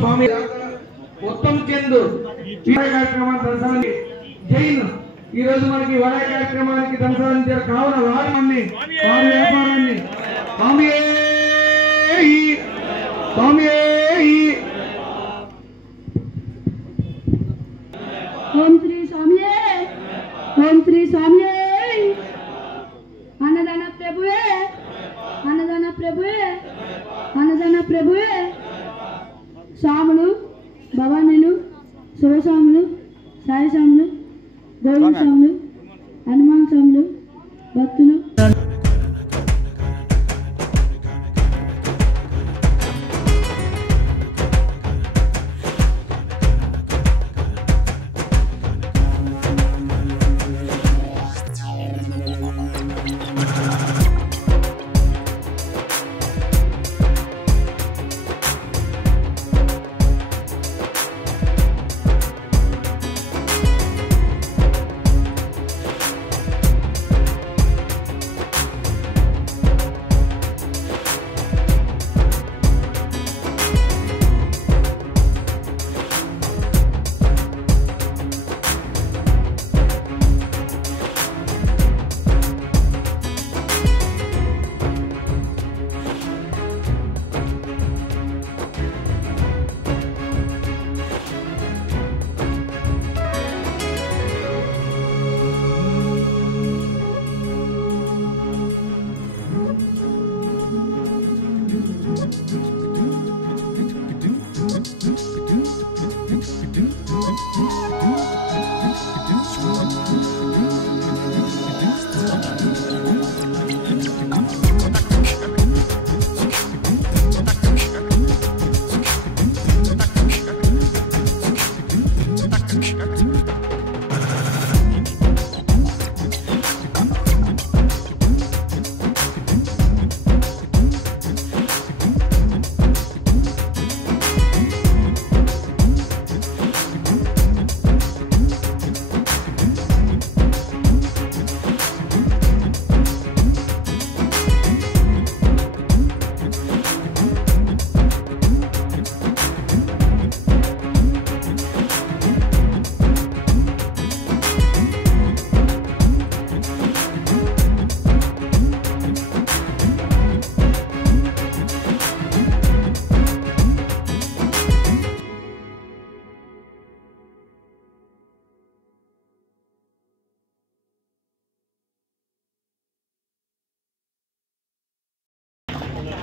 स्वामी उत्तम चंदू कार्यक्रम जैन मन की वलय कार्यक्रम दर्शा कावल वारी ओम श्री स्वामी अन्नदान प्रभुवे अन्नदान प्रभुवे स्वामुलु भवानीलु शिवस्वामुलु साई स्वामुलु गौरी स्वामुलु हनुमान स्वामुलु भक्तुलु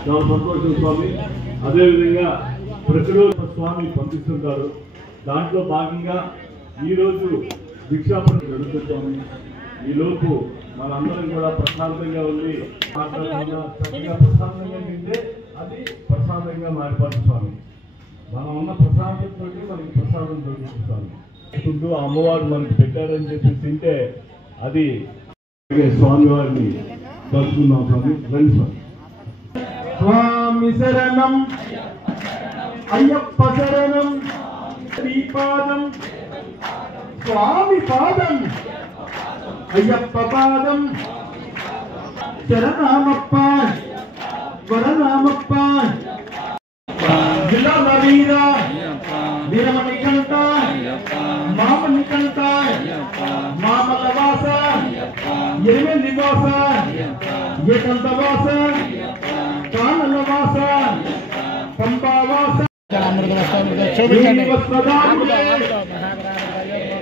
చాలా సంతోషం స్వామి. అదేవిధంగా ప్రతిరోజు స్వామి పంపిస్తుంటారు. దాంట్లో భాగంగా ఈరోజు భిక్షాపన జరుగుతుంది స్వామి. ఈలోపు మనందరం కూడా ప్రశాంతంగా ఉంది చక్కగా ప్రశాంతంగా తింటే అది ప్రసాదంగా మారిపోతుంది స్వామి. మనం ఉన్న ప్రశాంతంతో మనకి ప్రసాదం దొరుకుతుంది స్వామి. ఫుడ్ అమ్మవారు మనకి పెట్టారని చెప్పి తింటే అది స్వామి వారిని తలుచుకుందాం. స్వామి రండి. స్వామి శరణం అయ్యప్ప శరణం శ్రీ పాదం స్వామి పాదం అయ్యప్ప పాదం శరణమప్ప వరనామప్ప జిల్లాల వీర వీరమణి కంట మామని కంట మామల వాస ఎనిమిది వాస ఏకంత వాస కానల వాస పంపా వాస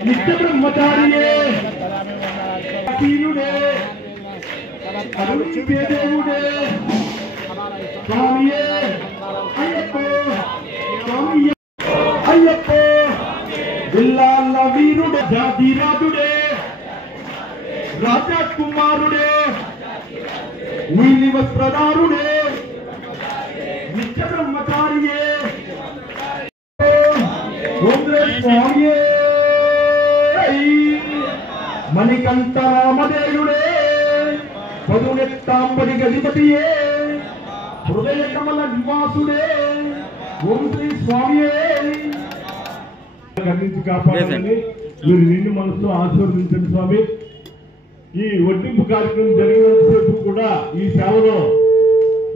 నిత్య బ్రహ్మచారియే దేవుడే స్వామియే అయ్యప్ప స్వామియే అయ్యప్ప జిల్లాల వీరుడే జాతిరాజుడే రాజకుమారుడే నీలి వస్త్రదారుడే నిత్య బ్రహ్మచారియే స్వామియే మణికంఠ రామదేవుడే పదునెత్తాంబడి గజపతియే హృదయ కమల నివాసుడే ఓం శ్రీ స్వామియే కన్నించి కాపాడాలని మీరు నిండు మనసులో ఆశీర్వదించండి స్వామి. ఈ వడ్డింపు కార్యక్రమం జరిగినంతసేపు కూడా ఈ సేవలో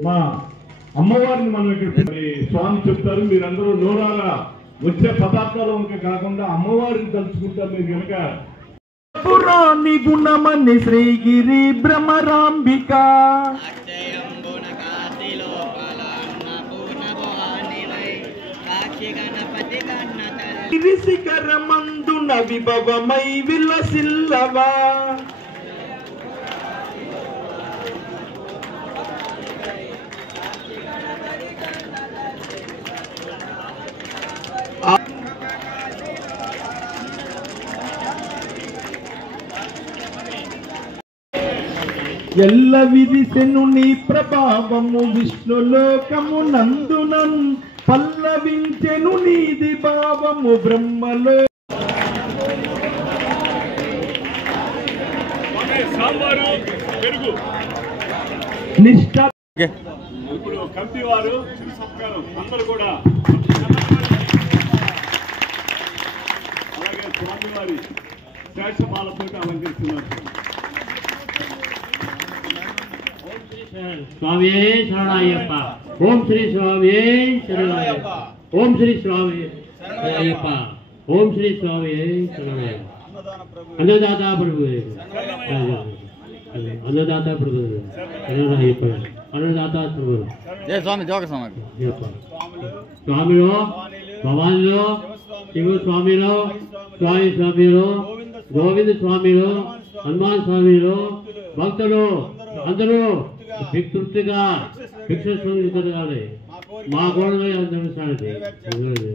మా అమ్మవారిని మనం ఇక్కడ స్వామి చెప్తారు. మీరందరూ నోరారా వచ్చే పదార్థాలు కనుక కాకుండా అమ్మవారిని తలుచుకుంటారు. మీరు కనుక పురాణి గుణమని శ్రీగిరి భ్రమరాంబిక శిఖరమందున విభవమై విలసిల్లవా ఎల్ల విదిసెను నీ ప్రభావము విష్ణులోకము నందునన్ పల్లవించెను నీది భావము బ్రహ్మలో నిష్ఠ. ఇప్పుడు కమిటీ వారు అందరూ కూడా అలాగే స్వామి వారి శేషమాలతో అలంకరిస్తున్నారు. స్వామి శరణయ్యప్ప ఓం శ్రీ స్వామి శరణయ్యప్ప ఓం శ్రీ స్వామి శరణయ్యప్ప ఓం శ్రీ స్వామి శరణయ్యప్ప అన్నదాత ప్రభు అన్నదాత ప్రభు శరణయ్యప్ప అన్నదాత ప్రభు స్వామి జోగ స్వామి స్వామిలో భవానిలో శివ స్వామిలో స్వామి స్వామిలో గోవింద స్వామిలో హనుమాన్ స్వామిలో భక్తులు అందరూ తృప్తిగా భిక్ష జరగాలి. మా గోడలో అందరూ సాగుతుంది.